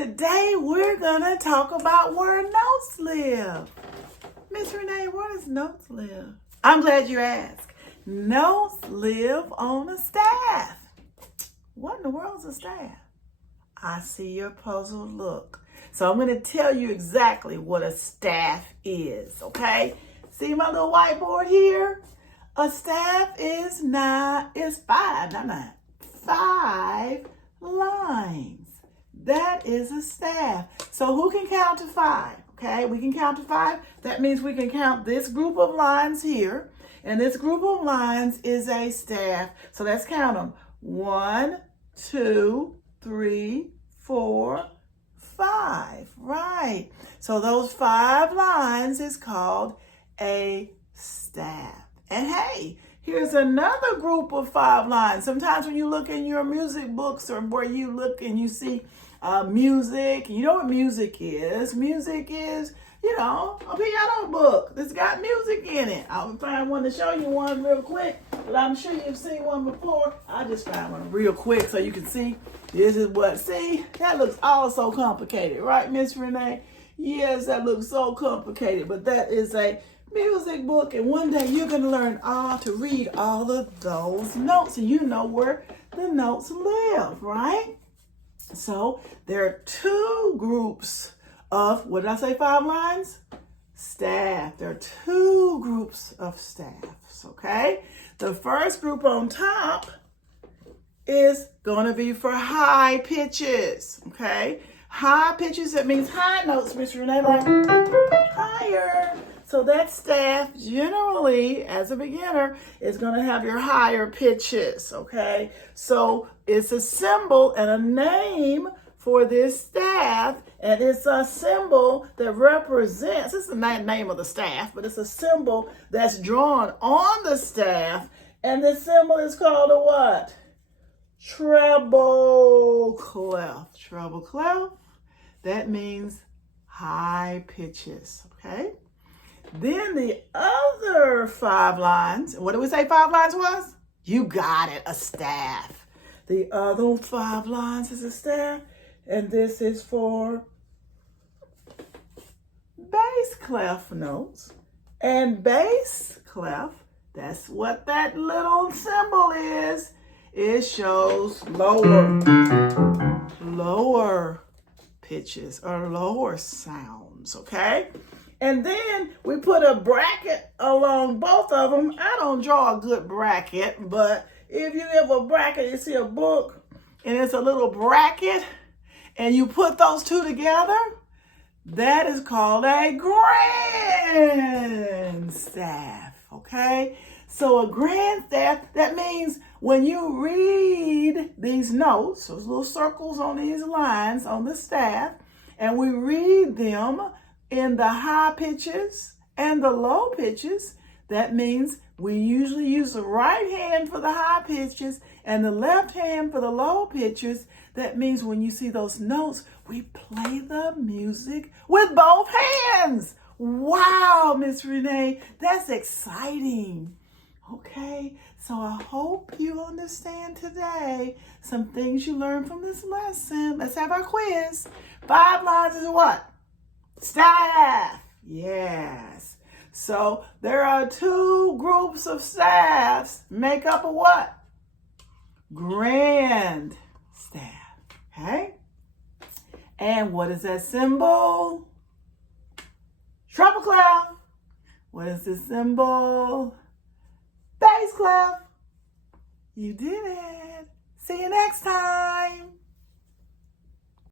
Today we're gonna talk about where notes live. Miss Renee, where does notes live? I'm glad you asked. Notes live on a staff. What in the world's a staff? I see your puzzled look. So I'm gonna tell you exactly what a staff is, okay? See my little whiteboard here? A staff is five lines. That is a staff. So who can count to 5? Okay, we can count to 5. That means we can count this group of lines here. And this group of lines is a staff. So let's count them. 1, 2, 3, 4, 5. Right. So those 5 lines is called a staff. And hey, here's another group of 5 lines. Sometimes when you look in your music books or where you look and you see music, you know what music is. Music is, a piano book that's got music in it. I'll find one to show you one real quick, but I'm sure you've seen one before. I just found one real quick so you can see. This is that looks all so complicated, right, Miss Renee? Yes, that looks so complicated, but that is a music book, and one day you're going to learn to read all of those notes, and you know where the notes live, right? So there are 2 groups of, what did I say, 5 lines? Staff. There are 2 groups of staffs, okay? The first group on top is going to be for high pitches, okay? High pitches, that means high notes, Miss Renee, like higher. So that staff generally, as a beginner, is going to have your higher pitches, okay? So it's a symbol and a name for this staff, and it's a symbol that represents, it's the name of the staff, but it's a symbol that's drawn on the staff, and the symbol is called a what? Treble clef. Treble clef, that means high pitches, okay? Then the other 5 lines, what did we say 5 lines was? You got it, a staff. The other 5 lines is a staff, and this is for bass clef notes. And bass clef, that's what that little symbol is. It shows lower pitches or lower sounds, okay? And then we put a bracket along both of them. I don't draw a good bracket, but if you have a bracket, you see a book, and it's a little bracket, and you put those 2 together, that is called a grand staff, okay? So a grand staff, that means when you read these notes, those little circles on these lines on the staff, and we read them in the high pitches and the low pitches, that means we usually use the right hand for the high pitches and the left hand for the low pitches. That means when you see those notes, we play the music with both hands. Wow, Miss Renee, that's exciting. Okay, so I hope you understand today some things you learned from this lesson. Let's have our quiz. 5 lines is what? Staff. Yes. So there are 2 groups of staffs make up a what? Grand staff. Okay? And what is that symbol? Treble clef. What is the symbol? Bass clef. You did it. See you next time.